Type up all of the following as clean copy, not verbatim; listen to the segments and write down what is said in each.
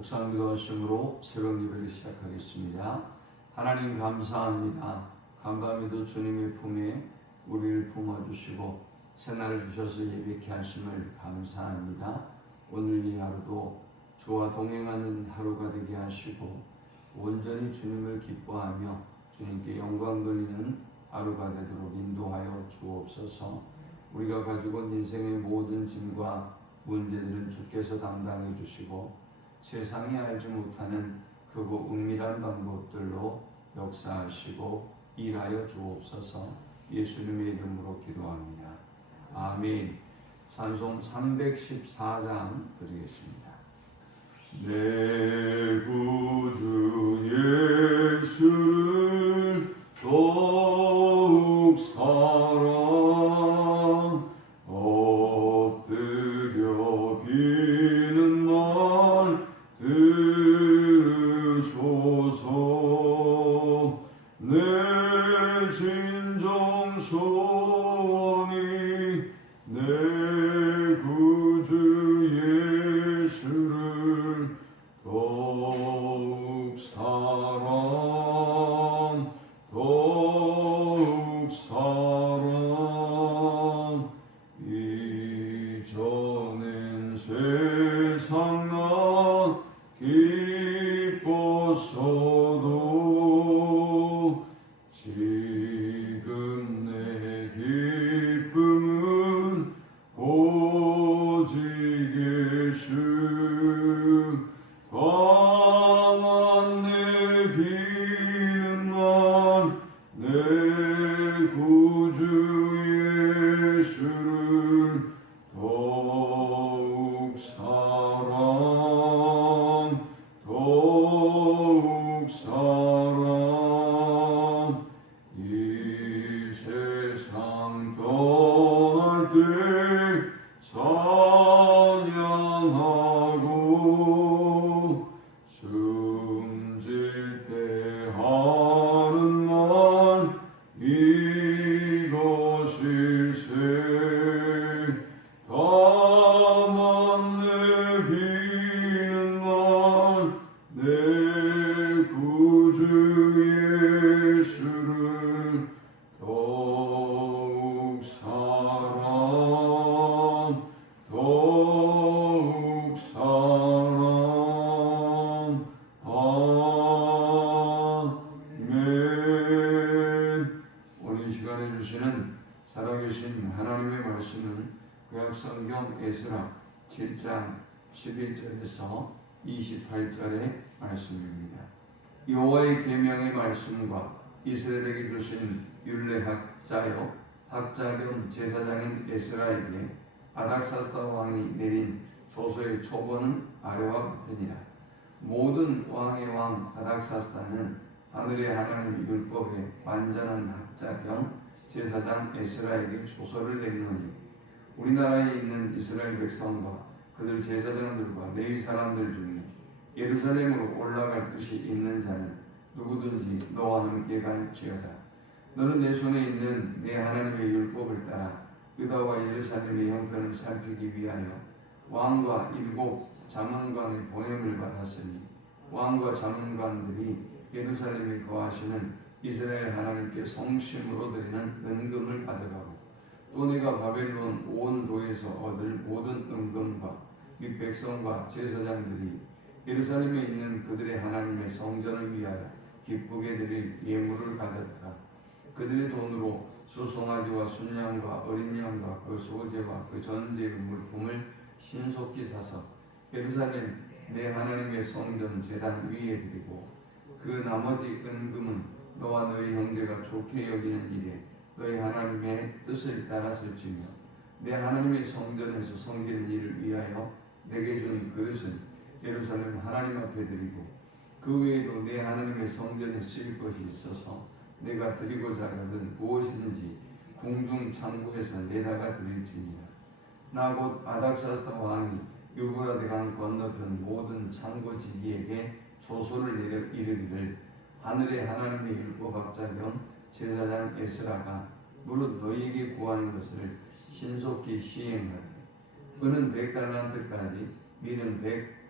묵상기도하심으로 새벽 예배를 시작하겠습니다. 하나님 감사합니다. 간밤에도 주님의 품에 우리를 품어주시고 새날을 주셔서 예배케 하심을 감사합니다. 오늘 이 하루도 주와 동행하는 하루가 되게 하시고 온전히 주님을 기뻐하며 주님께 영광 돌리는 하루가 되도록 인도하여 주옵소서. 우리가 가지고 온 인생의 모든 짐과 문제들은 주께서 담당해 주시고 세상이 알지 못하는 크고 은밀한 방법들로 역사하시고 일하여 주옵소서. 예수님의 이름으로 기도합니다. 아멘. 찬송 314장 드리겠습니다. 내 구주 예수를 더욱 사랑 엎드려 비는 말 들으소서. 내 진정 소원이 내 구주 예수를 더욱 사랑 더욱 사랑. 이전엔 세상 나 기뻤어도 지금 내 기쁨은 오직 예수. 강한 내 비는 말 내 구주 예수를 더욱 사랑 더욱 사랑. 이 세상 떠날 때 찬양하고 숨질 때 하는 말 이것일세. 다만 내 비는 말 내 구주 예수를 더욱 사랑 더욱 사랑. 아멘. 오늘 이 시간에 주시는 살아계신 하나님의 말씀은 구약성경 에스라 7장 11절에서 28절의 말씀입니다. 여호와의 계명의 말씀과 이스라엘에게 주신 율례학자요 학자 겸 제사장인 에스라에게 아닥사스다 왕이 내린 조서의 초본은 아래와 같으니라. 모든 왕의 왕 아닥사스다는 하늘의 하나님 율법의 완전한 학자 겸 제사장 에스라에게 조서를 내리노니 우리나라에 있는 이스라엘 백성과 그들 제사장들과 레위 사람들 중에 예루살렘으로 올라갈 뜻이 있는 자는 누구든지 너와 함께 갈지어다. 너는 내 손에 있는 내 하나님의 율법을 따라 유다와 예루살렘의 형편을 살피기 위하여 왕과 7 자문관의 보냄을 받았으니 왕과 자문관들이 예루살렘에 거하시는 이스라엘 하나님께 성심으로 드리는 은금을 가져가고 또 내가 바벨론 온 도에서 얻을 모든 은금과 및 백성과 제사장들이 예루살렘에 있는 그들의 하나님의 성전을 위하여 기쁘게 드릴 예물을 가졌다. 그들의 돈으로 수송아지와 순양과 어린 양과 그 소재와 그 전제의 물품을 신속히 사서 예루살렘 내 하나님의 성전 제단 위에 드리고 그 나머지 은금은 너와 너희 형제가 좋게 여기는 일에 너희 하나님의 뜻을 따랐을지며 내 하나님의 성전에서 섬기는 일을 위하여 내게 준 그릇은 예루살렘 하나님 앞에 드리고 그 외에도 내 하나님의 성전에 쓰일 것이 있어서 내가 드리고자 하는 무엇이든지 궁중 창고에서 내다가 드릴지니라. 나 곧 아닥사스다 왕이 유브라데 강 건너편 모든 창고지기에게 조소를 이르기를 하늘의 하나님의 율법학자 겸 제사장 에스라가 무릇 너희에게 구하는 것을 신속히 시행하되 은은 100달란트까지 밀은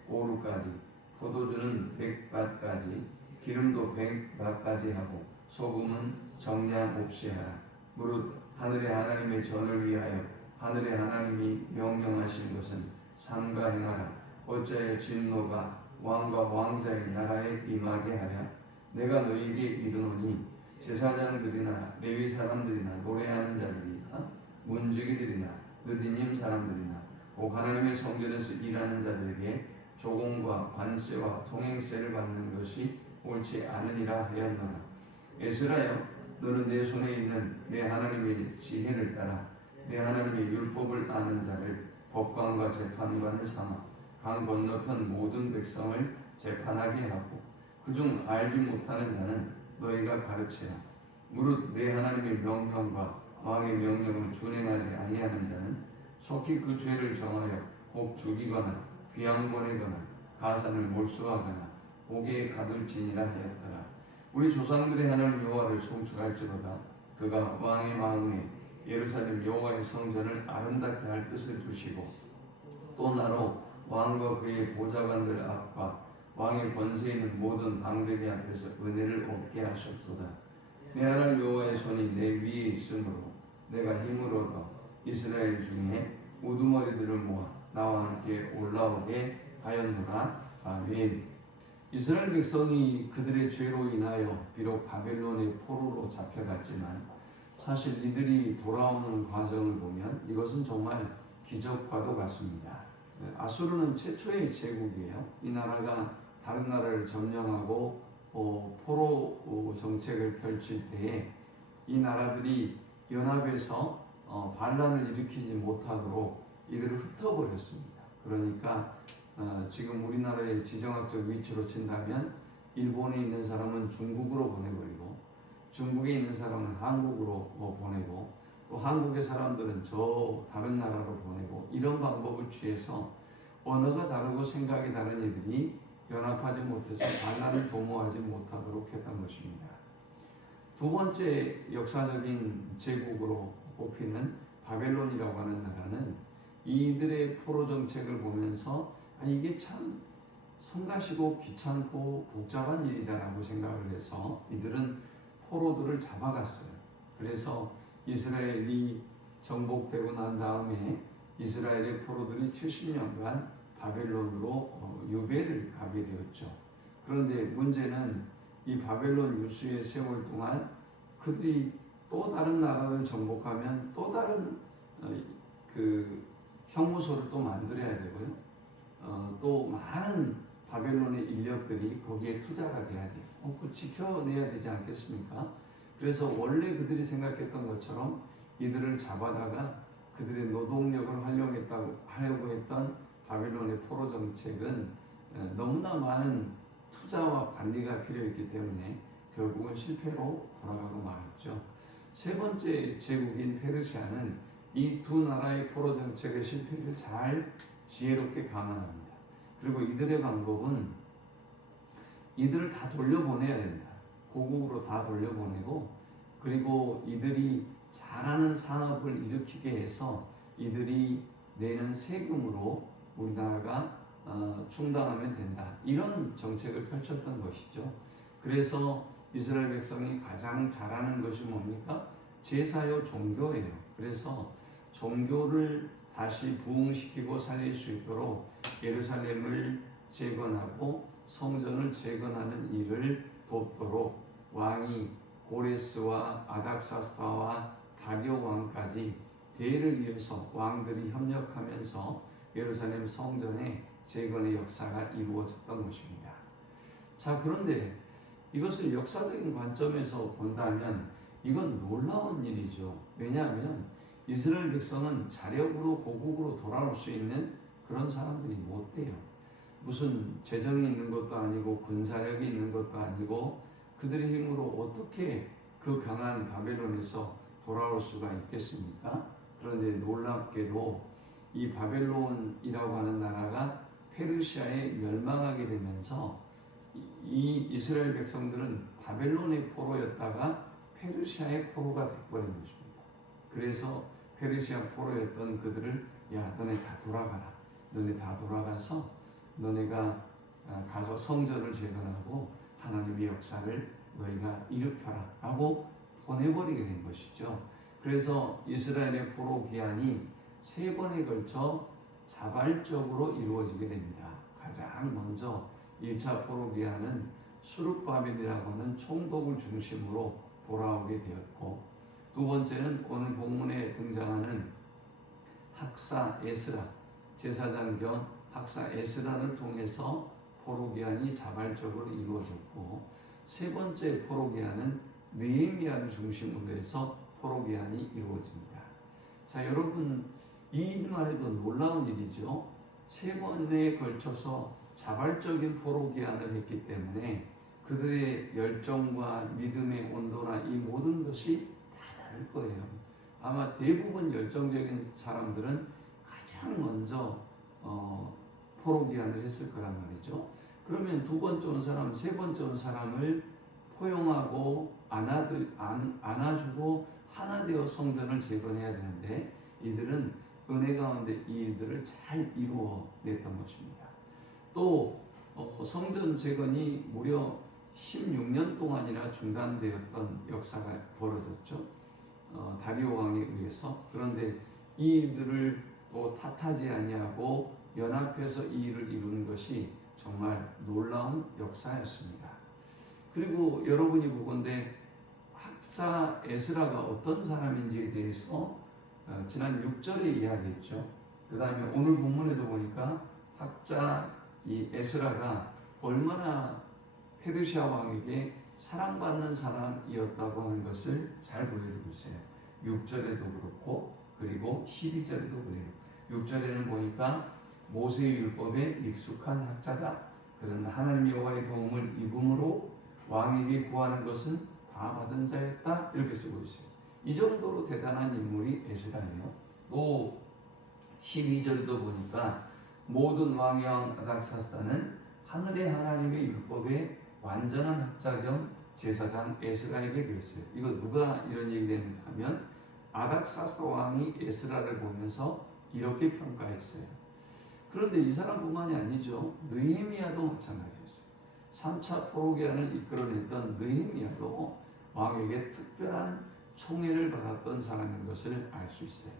100오루까지 포도주는 100밭까지, 기름도 100밭까지 하고 소금은 정량 없이 하라. 무릇 하늘의 하나님의 전을 위하여 하늘의 하나님이 명령하신 것은 삼가 행하라. 어찌하여 진노가 왕과 왕자의 나라에 임하게 하랴. 내가 너희에게 이르노니 제사장들이나 레위 사람들이나 노래하는 자들이나 문지기들이나 느디님 사람들이나 곧 하나님의 성전에서 일하는 자들에게 조공과 관세와 통행세를 받는 것이 옳지 않으니라 하였노라. 에스라여, 너는 내 손에 있는 내 하나님의 지혜를 따라 내 하나님의 율법을 아는 자를 법관과 재판관을 삼아 강 건너편 모든 백성을 재판하게 하고 그중 알지 못하는 자는 너희가 가르치라. 무릇 내 하나님의 명령과 왕의 명령을 준행하지 아니하는 자는 속히 그 죄를 정하여 혹 죽이거나 귀양 보내거나 가산을 몰수하거나 옥에 가둘지니라 하였더라. 우리 조상들의 하나님 여호와를 송축할지로다. 그가 왕의 마음에 예루살렘 여호와의 성전을 아름답게 할 뜻을 두시고 또 나로 왕과 그의 보좌관들 앞과 왕의 권세 있는 모든 방백이 앞에서 은혜를 얻게 하셨도다. 내 하나님 여호와의 손이 내 위에 있으므로 내가 힘을 얻어 이스라엘 중에 우두머리들을 모아 나와 함께 올라오게 하였노라. 아멘. 이스라엘 백성이 그들의 죄로 인하여 비록 바벨론의 포로로 잡혀갔지만 사실 이들이 돌아오는 과정을 보면 이것은 정말 기적과도 같습니다. 아수르는 최초의 제국이에요. 이 나라가 다른 나라를 점령하고 포로 정책을 펼칠 때에 이 나라들이 연합해서 반란을 일으키지 못하도록 이들을 흩어버렸습니다. 그러니까 지금 우리나라의 지정학적 위치로 친다면 일본에 있는 사람은 중국으로 보내버리고 중국에 있는 사람은 한국으로 보내고 또 한국의 사람들은 저 다른 나라로 보내고 이런 방법을 취해서 언어가 다르고 생각이 다른 이들이 연합하지 못해서 반란을 도모하지 못하도록 했던 것입니다. 두 번째 역사적인 제국으로 꼽히는 바벨론이라고 하는 나라는 이들의 포로 정책을 보면서 이게 참 성가시고 귀찮고 복잡한 일이다라고 생각을 해서 이들은 포로들을 잡아갔어요. 그래서 이스라엘이 정복되고 난 다음에 이스라엘의 포로들이 70년간 바벨론으로 유배를 가게 되었죠. 그런데 문제는 이 바벨론 유수의 세월 동안 그들이 또 다른 나라를 정복하면 또 다른 그 형무소를 또 만들어야 되고요. 또 많은 바벨론의 인력들이 거기에 투자가 돼야 돼요. 그 지켜내야 되지 않겠습니까? 그래서 원래 그들이 생각했던 것처럼 이들을 잡아다가 그들의 노동력을 하려고 했던 바벨론의 포로 정책은 너무나 많은 투자와 관리가 필요했기 때문에 결국은 실패로 돌아가고 말았죠. 세 번째 제국인 페르시아는 이 두 나라의 포로 정책의 실패를 잘 지혜롭게 감안합니다. 그리고 이들의 방법은 이들을 다 돌려보내야 된다. 고국으로 다 돌려보내고 그리고 이들이 잘하는 산업을 일으키게 해서 이들이 내는 세금으로 우리나라가 충당하면 된다. 이런 정책을 펼쳤던 것이죠. 그래서 이스라엘 백성이 가장 잘하는 것이 뭡니까? 제사요 종교예요. 그래서 종교를 다시 부흥시키고 살릴 수 있도록 예루살렘을 재건하고 성전을 재건하는 일을 돕도록 왕이 고레스와 아닥사스다와 다리오 왕까지 대를 이어서 왕들이 협력하면서 예루살렘 성전의 재건의 역사가 이루어졌던 것입니다. 자, 그런데 이것을 역사적인 관점에서 본다면 이건 놀라운 일이죠. 왜냐하면 이스라엘 백성은 자력으로 고국으로 돌아올 수 있는 그런 사람들이 못 돼요. 무슨 재정이 있는 것도 아니고 군사력이 있는 것도 아니고 그들의 힘으로 어떻게 그 강한 바벨론에서 돌아올 수가 있겠습니까? 그런데 놀랍게도 이 바벨론이라고 하는 나라가 페르시아에 멸망하게 되면서 이 이스라엘 백성들은 바벨론의 포로였다가 페르시아의 포로가 되어버린 것입니다. 그래서 페르시아 포로였던 그들을 야, 너네 다 돌아가라. 너네 다 돌아가서 너네가 가서 성전을 재건하고 하나님의 역사를 너희가 일으켜라 라고 보내버리게 된 것이죠. 그래서 이스라엘의 포로 귀환이 3번에 걸쳐 자발적으로 이루어지게 됩니다. 가장 먼저 1차 포로 귀환은 수룹바벨이라고 하는 총독을 중심으로 돌아오게 되었고, 두 번째는 오늘 본문에 등장하는 학사 에스라, 제사장 겸 학사 에스라를 통해서 포로 귀환이 자발적으로 이루어졌고, 세 번째 포로 귀환은 느헤미야를 중심으로 해서 포로 귀환이 이루어집니다. 자, 여러분, 이 일만 해도 놀라운 일이죠. 3번에 걸쳐서 자발적인 포로 귀환을 했기 때문에 그들의 열정과 믿음의 온도나 이 모든 것이 다 다를 거예요. 아마 대부분 열정적인 사람들은 가장 먼저 포로 귀환을 했을 거란 말이죠. 그러면 두 번째 온 사람, 세 번째 온 사람을 포용하고 안아주고 하나 되어 성전을 재건해야 되는데, 이들은 은혜 가운데 이 일들을 잘 이루어냈던 것입니다. 또 성전 재건이 무려 16년 동안이나 중단되었던 역사가 벌어졌죠. 다리오 왕에 의해서. 그런데 이 일들을 또 탓하지 아니하고 연합해서 이 일을 이루는 것이 정말 놀라운 역사였습니다. 그리고 여러분이 보건대 학사 에스라가 어떤 사람인지에 대해서 지난 6절에 이야기했죠. 그 다음에 오늘 본문에도 보니까 학자 이 에스라가 얼마나 페르시아 왕에게 사랑받는 사람이었다고 하는 것을 잘 보여주고 있어요. 6절에도 그렇고 그리고 12절에도 그래요. 6절에는 보니까 모세의 율법에 익숙한 학자다. 그는 하나님 여호와의 도움을 입음으로 왕에게 구하는 것은 다 받은 자였다. 이렇게 쓰고 있어요. 이 정도로 대단한 인물이 에스라예요. 또 12절도 보니까 모든 왕의 왕 아닥사스다는 하늘의 하나님의 율법에 완전한 학자 겸 제사장 에스라에게 그랬어요. 이거 누가 이런 얘기를 했는가 하면 아닥사스다 왕이 에스라를 보면서 이렇게 평가했어요. 그런데 이 사람뿐만이 아니죠. 느헤미야도 마찬가지였어요. 3차 포로기환을 이끌어냈던 느헤미야도 왕에게 특별한 총애를 받았던 사람인 것을 알 수 있어요.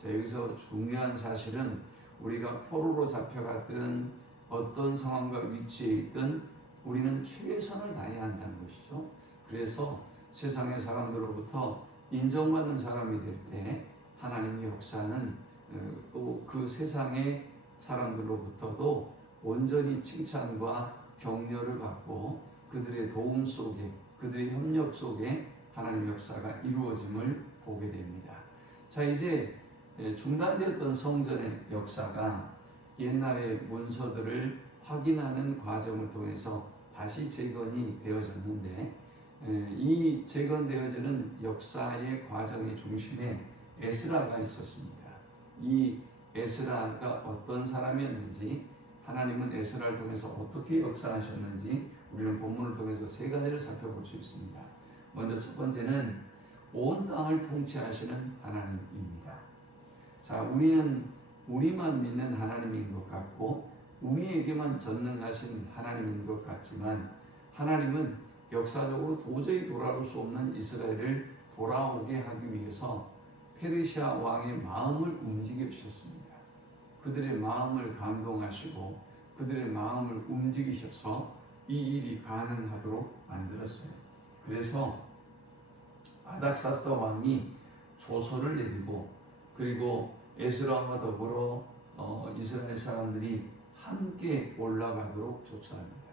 자, 여기서 중요한 사실은 우리가 포로로 잡혀갔든 어떤 상황과 위치에 있든 우리는 최선을 다해야 한다는 것이죠. 그래서 세상의 사람들로부터 인정받는 사람이 될 때 하나님의 역사는 또 그 세상의 사람들로부터도 온전히 칭찬과 격려를 받고 그들의 도움 속에, 그들의 협력 속에 하나님의 역사가 이루어짐을 보게 됩니다. 자, 이제 중단되었던 성전의 역사가 옛날의 문서들을 확인하는 과정을 통해서 다시 재건이 되어졌는데, 이 재건되어지는 역사의 과정의 중심에 에스라가 있었습니다. 이 에스라가 어떤 사람이었는지, 하나님은 에스라를 통해서 어떻게 역사하셨는지 우리는 본문을 통해서 3가지를 살펴볼 수 있습니다. 먼저 첫 번째는 온 땅을 통치하시는 하나님입니다. 자, 우리는 우리만 믿는 하나님인 것 같고 우리에게만 전능하신 하나님인 것 같지만, 하나님은 역사적으로 도저히 돌아올 수 없는 이스라엘을 돌아오게 하기 위해서 페르시아 왕의 마음을 움직이셨습니다. 그들의 마음을 감동하시고 그들의 마음을 움직이셔서 이 일이 가능하도록 만들었어요. 그래서 아닥사스다 왕이 조서를 내리고, 그리고 에스라와 더불어 이스라엘 사람들이 함께 올라가도록 조처합니다.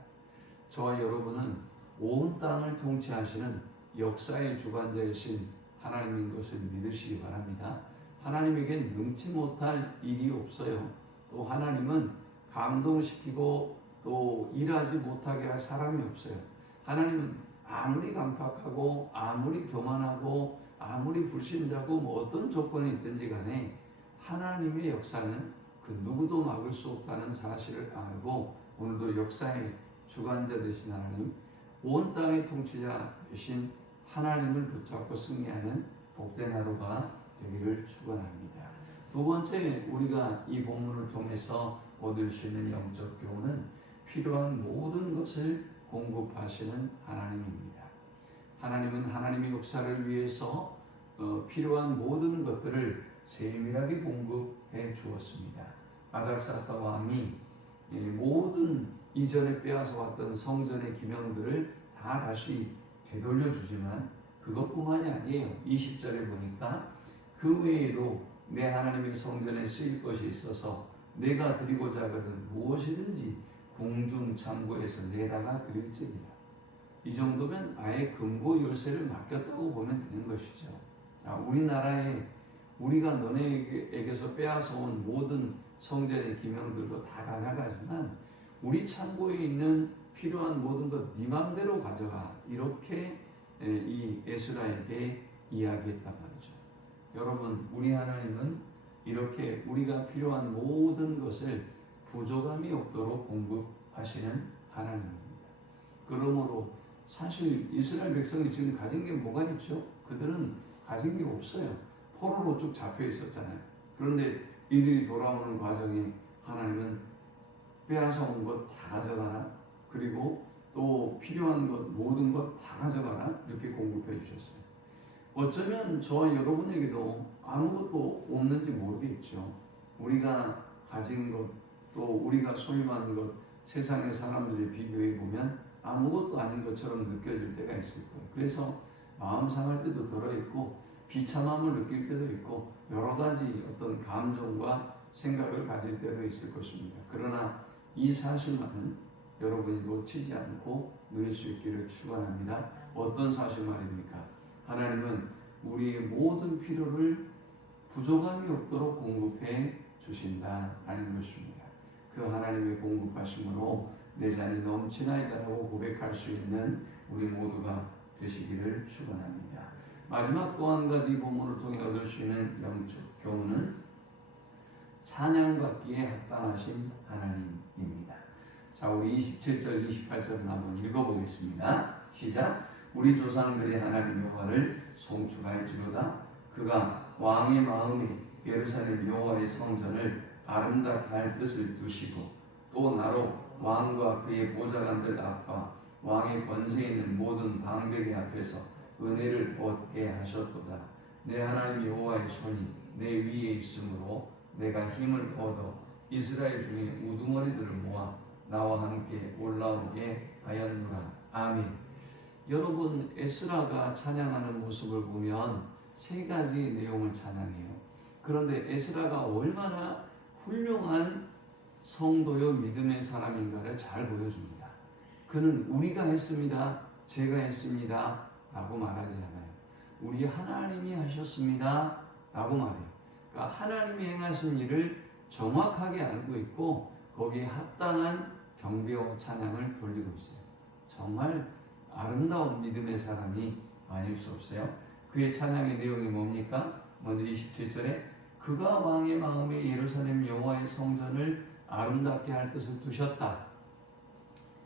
저와 여러분은 온 땅을 통치하시는 역사의 주관자이신 하나님인 것을 믿으시기 바랍니다. 하나님에겐 능치 못할 일이 없어요. 또 하나님은 감동시키고 또 일하지 못하게 할 사람이 없어요. 하나님은 아무리 강팍하고 아무리 교만하고 아무리 불신자고 어떤 조건이 있든지 간에 하나님의 역사는 그 누구도 막을 수 없다는 사실을 알고, 오늘도 역사의 주관자 되신 하나님, 온 땅의 통치자 되신 하나님을 붙잡고 승리하는 복된 하루가 되기를 축원합니다. 두 번째, 우리가 이 본문을 통해서 얻을 수 있는 영적 교훈은 필요한 모든 것을 공급하시는 하나님입니다. 하나님은 하나님의 역사를 위해서 필요한 모든 것들을 세밀하게 공급해 주었습니다. 아닥사스다 왕이 모든 이전에 빼앗아 왔던 성전의 기명들을 다 다시 되돌려 주지만 그것뿐만이 아니에요. 20절에 보니까 그 외에도 내 하나님의 성전에 쓰일 것이 있어서 내가 드리고자 하거든 무엇이든지 궁중 창고에서 내다가 드릴지니라. 이 정도면 아예 금고 열쇠를 맡겼다고 보면 되는 것이죠. 우리나라에 우리가 너네에게서 빼앗아 온 모든 성전의 기명들도 다 가져가지만 우리 창고에 있는 필요한 모든 것 네 맘대로 가져가, 이렇게 이 에스라에게 이야기했단 말이죠. 여러분, 우리 하나님은 이렇게 우리가 필요한 모든 것을 부족함이 없도록 공급하시는 하나님입니다. 그러므로 사실 이스라엘 백성이 지금 가진 게 뭐가 있죠? 그들은 가진 게 없어요. 포로로 쭉 잡혀 있었잖아요. 그런데 이들이 돌아오는 과정에 하나님은 빼앗아 온 것 다 가져가라, 그리고 또 필요한 것 모든 것 다 가져가라, 이렇게 공급해 주셨어요. 어쩌면 저와 여러분에게도 아무것도 없는지 모르겠죠. 우리가 가진 것, 또 우리가 소유하는 것, 세상의 사람들에 비교해 보면 아무것도 아닌 것처럼 느껴질 때가 있을 거예요. 그래서 마음 상할 때도 들어있고 비참함을 느낄 때도 있고 여러 가지 어떤 감정과 생각을 가질 때도 있을 것입니다. 그러나 이 사실만은 여러분이 놓치지 않고 누릴 수 있기를 축원합니다. 어떤 사실 말입니까? 하나님은 우리의 모든 필요를 부족함이 없도록 공급해 주신다라는 것입니다. 그 하나님의 공급하심으로 내 잔이 넘치나이다라고 고백할 수 있는 우리 모두가 되시기를 축원합니다. 마지막 또 한 가지 본문을 통해 얻을 수 있는 영적 교훈은 찬양받기에 합당하신 하나님입니다. 자, 우리 27절, 28절을 한번 읽어보겠습니다. 시작. 우리 조상들의 하나님 여호와를 송축할지로다. 그가 왕의 마음에 예루살렘 여호와의 성전을 아름답게 할 뜻을 두시고 또 나로 왕과 그의 보좌관들 앞과 왕의 권세 있는 모든 방백의 앞에서 은혜를 얻게 하셨도다. 내 하나님 여호와의 손이 내 위에 있으므로 내가 힘을 얻어 이스라엘 중에 우두머리들을 모아 나와 함께 올라오게 하였노라. 아멘. 여러분, 에스라가 찬양하는 모습을 보면 세 가지 내용을 찬양해요. 그런데 에스라가 얼마나 훌륭한 성도요 믿음의 사람인가를 잘 보여줍니다. 그는 우리가 했습니다, 제가 했습니다 라고 말하지 않아요. 우리 하나님이 하셨습니다 라고 말해요. 그러니까 하나님이 행하신 일을 정확하게 알고 있고 거기에 합당한 경배와 찬양을 돌리고 있어요. 정말 아름다운 믿음의 사람이 아닐 수 없어요. 그의 찬양의 내용이 뭡니까? 먼저 27절에 그가 왕의 마음에 예루살렘 여호와의 성전을 아름답게 할 뜻을 두셨다.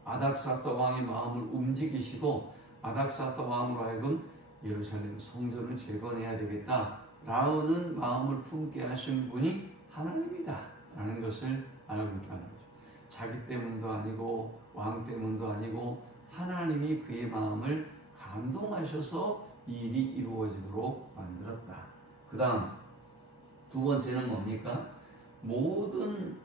아닥사스다 왕의 마음을 움직이시고 아닥사스다 왕으로 하여금 예루살렘 성전을 재건해야 되겠다 라는 마음을 품게 하신 분이 하나님이다 라는 것을 알고 있다는 거죠. 자기 때문도 아니고 왕 때문도 아니고 하나님이 그의 마음을 감동하셔서 이 일이 이루어지도록 만들었다. 그 다음 두 번째는 뭡니까? 모든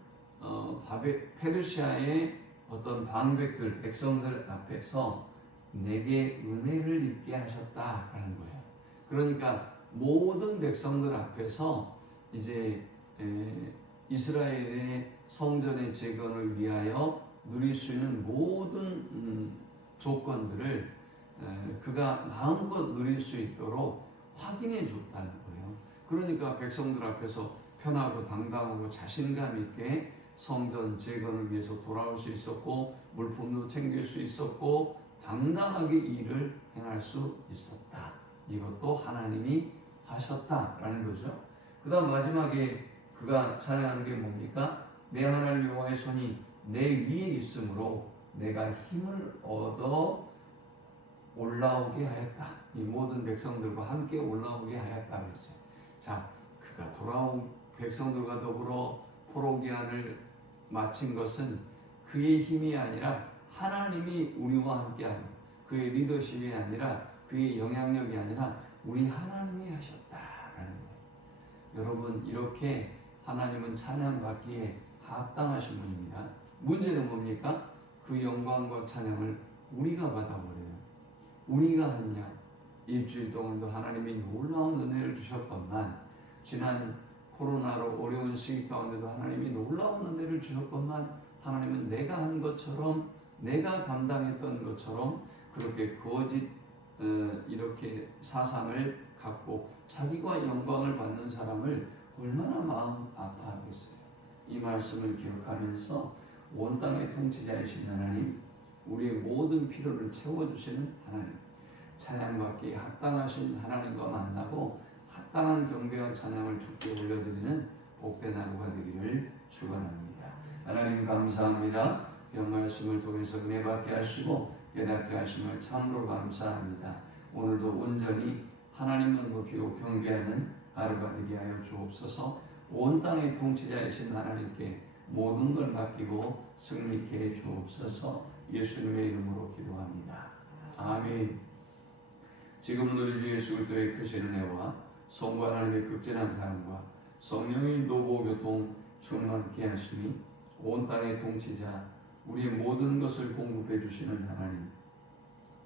페르시아의 어떤 방백들, 백성들 앞에서 내게 은혜를 입게 하셨다라는 거예요. 그러니까 모든 백성들 앞에서 이제 이스라엘의 성전의 재건을 위하여 누릴 수 있는 모든 조건들을 그가 마음껏 누릴 수 있도록 확인해 줬다는 거예요. 그러니까 백성들 앞에서 편하고 당당하고 자신감 있게 성전 재건을 위해서 돌아올 수 있었고 물품도 챙길 수 있었고 당당하게 일을 행할 수 있었다. 이것도 하나님이 하셨다라는 거죠. 그 다음 마지막에 그가 찬양하는 게 뭡니까? 내 하나님 여호와의 손이 내 위에 있으므로 내가 힘을 얻어 올라오게 하였다. 이 모든 백성들과 함께 올라오게 하였다 그랬어요. 자, 그가 돌아온 백성들과 더불어 포로기한을 마친 것은 그의 힘이 아니라 하나님이 우리와 함께하고 그의 리더십이 아니라 그의 영향력이 아니라 우리 하나님이 하셨다라는 거예요. 여러분 이렇게 하나님은 찬양받기에 합당하신 분입니다. 문제는 뭡니까? 그 영광과 찬양을 우리가 받아버려요. 우리가 했냐? 일주일 동안도 하나님이 놀라운 은혜를 주셨건만 지난 코로나로 어려운 시기 가운데도 하나님이 놀라운 은혜를 주셨건만 하나님은 내가 한 것처럼 내가 감당했던 것처럼 그렇게 거짓 이렇게 사상을 갖고 자기가 영광을 받는 사람을 얼마나 마음 아파하겠어요. 이 말씀을 기억하면서 온 땅의 통치자이신 하나님, 우리의 모든 필요를 채워주시는 하나님, 찬양받기에 합당하신 하나님과 만나고 합당한 경배와 찬양을 주께 올려드리는 복된 하루가 되기를 축원합니다. 하나님 감사합니다. 이런 말씀을 통해서 은혜 받게 하시고 깨닫게 하심을 참으로 감사합니다. 오늘도 온전히 하나님만 높이고 경배하는 하루가 되게 하여 주옵소서. 온 땅의 통치자이신 하나님께 모든 걸 맡기고 승리케 해 주옵소서. 예수님의 이름으로 기도합니다. 아멘. 지금은 우리 주 예수 그리스도의 크신 은혜와 성부 하나님의 극진한 사랑과 성령의 노보교통 충만케 하시니 온 땅의 통치자 우리의 모든 것을 공급해 주시는 하나님,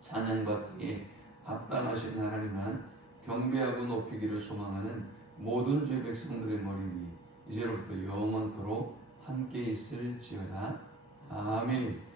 찬양받기에 합당하신 하나님만 경배하고 높이기를 소망하는 모든 주의 백성들의 머리 위 이제로부터 영원토록 함께 있을지어다. 아멘.